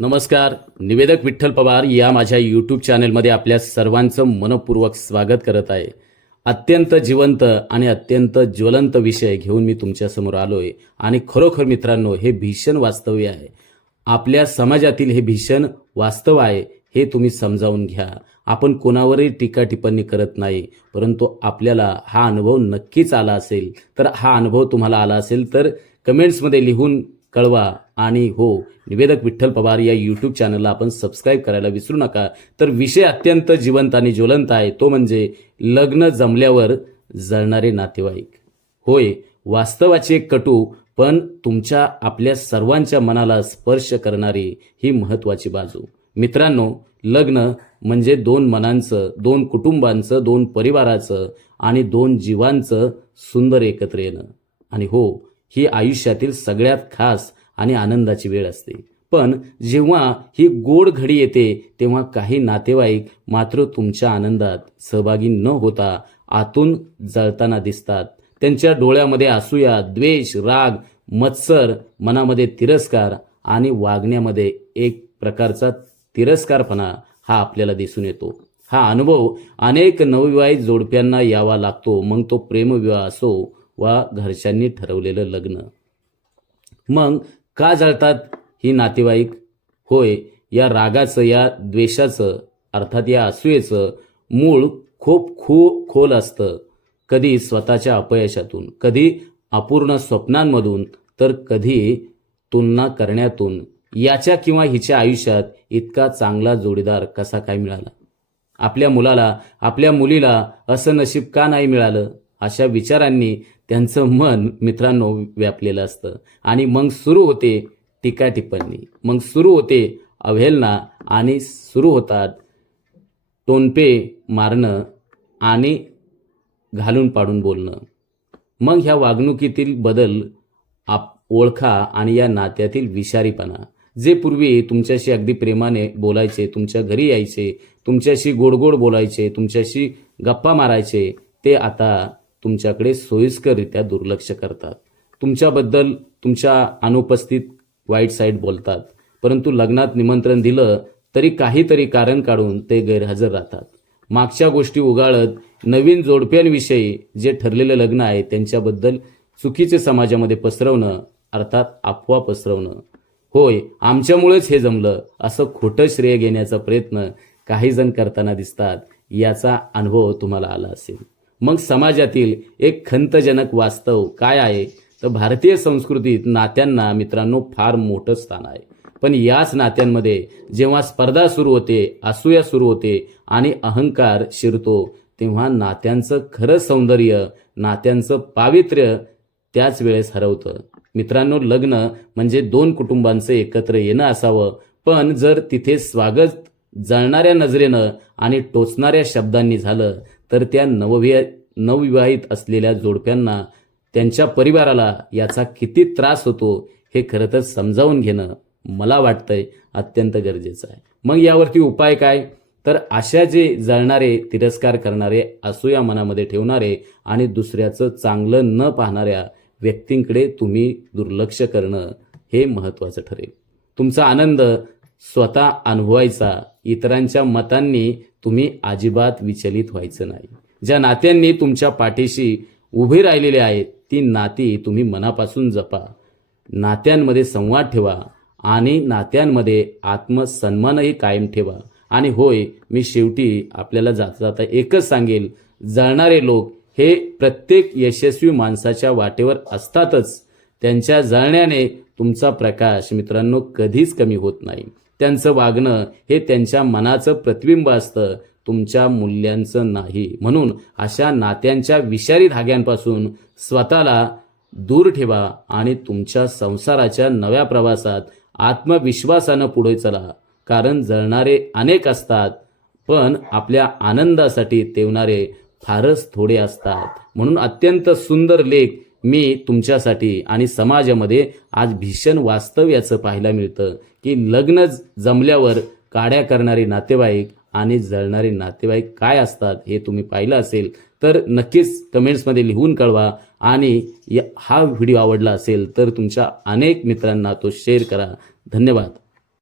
नमस्कार. निवेदक विठ्ठल पवार या माझ्या यूट्यूब चॅनलमध्ये आपल्या सर्वांचं मनपूर्वक स्वागत करत आहे. अत्यंत जिवंत आणि अत्यंत ज्वलंत विषय घेऊन मी तुमच्यासमोर आलो आहे आणि खरोखर मित्रांनो हे भीषण वास्तव्य आहे. आपल्या समाजातील हे भीषण वास्तव आहे हे तुम्ही समजावून घ्या. आपण कोणावरही टीका टिप्पणी करत नाही परंतु आपल्याला हा अनुभव नक्कीच आला असेल. तर हा अनुभव तुम्हाला आला असेल तर कमेंट्समध्ये लिहून कळवा आणि हो निवेदक विठ्ठल पवार या यूट्यूब चॅनलला आपण सबस्क्राईब करायला विसरू नका. तर विषय अत्यंत जिवंत आणि ज्वलंत आहे. तो म्हणजे लग्न जमल्यावर जळणारे नातेवाईक. होय वास्तवाची एक कटू पण तुमच्या आपल्या सर्वांच्या मनाला स्पर्श करणारी ही महत्वाची बाजू. मित्रांनो लग्न म्हणजे दोन मनांचं दोन कुटुंबांचं दोन परिवाराचं आणि दोन जीवांचं सुंदर एकत्र येणं. आणि हो ही आयुष्यातील सगळ्यात खास आणि आनंदाची वेळ असते. पण जेव्हा ही गोड घडी येते तेव्हा काही नातेवाईक मात्र तुमच्या आनंदात सहभागी न होता आतून जळताना दिसतात. त्यांच्या डोळ्यामध्ये असूया द्वेष राग मत्सर मनामध्ये तिरस्कार आणि वागण्यामध्ये एक प्रकारचा तिरस्कारपणा हा आपल्याला दिसून येतो. हा अनुभव अनेक नवविवाहित जोडप्यांना यावा लागतो मग तो प्रेमविवाह असो वा घरच्यांनी ठरवलेलं लग्न. मग का जळतात ही नातेवाईक? होय या रागाचं या द्वेषाचं अर्थात या असूयेचं मूळ खूप खूप खोल असतं. कधी स्वतःच्या अपयशातून कधी अपूर्ण स्वप्नांमधून तर कधी तुलना करण्यातून. याच्या किंवा हिच्या आयुष्यात इतका चांगला जोडीदार कसा काय मिळाला? आपल्या मुलाला आपल्या मुलीला असं नशीब का नाही मिळालं? अशा विचारांनी त्यांचं मन मित्रांनो व्यापलेलं असतं. आणि मग सुरू होते टीका टिप्पणी. मग सुरू होते अवहेलना आणि सुरू होतात टोनपे मारणं आणि घालून पाडून बोलणं. मग ह्या वागणुकीतील बदल आप ओळखा आणि या नात्यातील विषारीपणा. जे पूर्वी तुमच्याशी अगदी प्रेमाने बोलायचे तुमच्या घरी यायचे तुमच्याशी गोडगोड बोलायचे तुमच्याशी गप्पा मारायचे ते आता तुमच्याकडे सोयीस्कररित्या दुर्लक्ष करतात. तुमच्याबद्दल तुमच्या अनुपस्थित वाईट साईड बोलतात. परंतु लग्नात निमंत्रण दिलं तरी काहीतरी कारण काढून ते गैरहजर राहतात. मागच्या गोष्टी उगाळत नवीन जोडप्यांविषयी जे ठरलेलं लग्न आहे त्यांच्याबद्दल चुकीचे समाजामध्ये पसरवणं अर्थात अफवा पसरवणं. होय आमच्यामुळेच हे जमलं असं खोटं श्रेय घेण्याचा प्रयत्न काही जण करताना दिसतात याचा अनुभव तुम्हाला आला असेल. मग समाजातील एक खंतजनक वास्तव काय आहे? तर भारतीय संस्कृतीत नात्यांना मित्रांनो फार मोठं स्थान आहे. पण याच नात्यांमध्ये जेव्हा स्पर्धा सुरू होते असूया सुरू होते आणि अहंकार शिरतो तेव्हा नात्यांचं खरं सौंदर्य नात्यांचं पावित्र्य त्याच वेळेस हरवतं. मित्रांनो लग्न म्हणजे दोन कुटुंबांचं एकत्र येणं असावं पण जर तिथे स्वागत जळणाऱ्या नजरेनं आणि टोचणाऱ्या शब्दांनी झालं तर त्या नवविया नवविवाहित असलेल्या जोडप्यांना त्यांच्या परिवाराला याचा किती त्रास होतो हे खरं तर समजावून घेणं मला वाटतंय अत्यंत गरजेचं आहे. मग यावरती उपाय काय? तर अशा जे जळणारे तिरस्कार करणारे असूया मनामध्ये ठेवणारे आणि दुसऱ्याचं चांगलं न पाहणाऱ्या व्यक्तींकडे तुम्ही दुर्लक्ष करणं हे महत्त्वाचं ठरेल. तुमचा आनंद स्वतः अनुभवायचा इतरांच्या मतांनी तुम्ही अजिबात विचलित व्हायचं नाही. ज्या नात्यांनी तुमच्या पाठीशी उभी राहिलेली आहेत ती नाती तुम्ही मनापासून जपा. नात्यांमध्ये संवाद ठेवा आणि नात्यांमध्ये आत्मसन्मानही कायम ठेवा. आणि होय मी शेवटी आपल्याला जाता जाता एकच सांगेल जळणारे लोक हे प्रत्येक यशस्वी माणसाच्या वाटेवर असतातच. त्यांच्या जळण्याने तुमचा प्रकाश मित्रांनो कधीच कमी होत नाही. त्यांचं वागणं हे त्यांच्या मनाचं प्रतिबिंब असतं. तुमच्या मूल्यांचं नाही. म्हणून अशा नात्यांच्या विषारी धाग्यांपासून स्वतःला दूर ठेवा आणि तुमच्या संसाराच्या नव्या प्रवासात आत्मविश्वासानं पुढे चला. कारण जळणारे अनेक असतात पण आपल्या आनंदासाठी तेवणारे फारच थोडे असतात. म्हणून अत्यंत सुंदर लेख मी तुमच्यासाठी आणि समाजामध्ये आज भीषण वास्तव्याचं पाहायला मिळतं की लग्न जमल्यावर काड्या करणारे नातेवाईक आणि जळणारे नातेवाईक काय असतात हे तुम्ही पाहिलं असेल तर नक्कीच कमेंट्समध्ये लिहून कळवा. आणि या- हा व्हिडिओ आवडला असेल तर तुमच्या अनेक मित्रांना तो शेअर करा. धन्यवाद.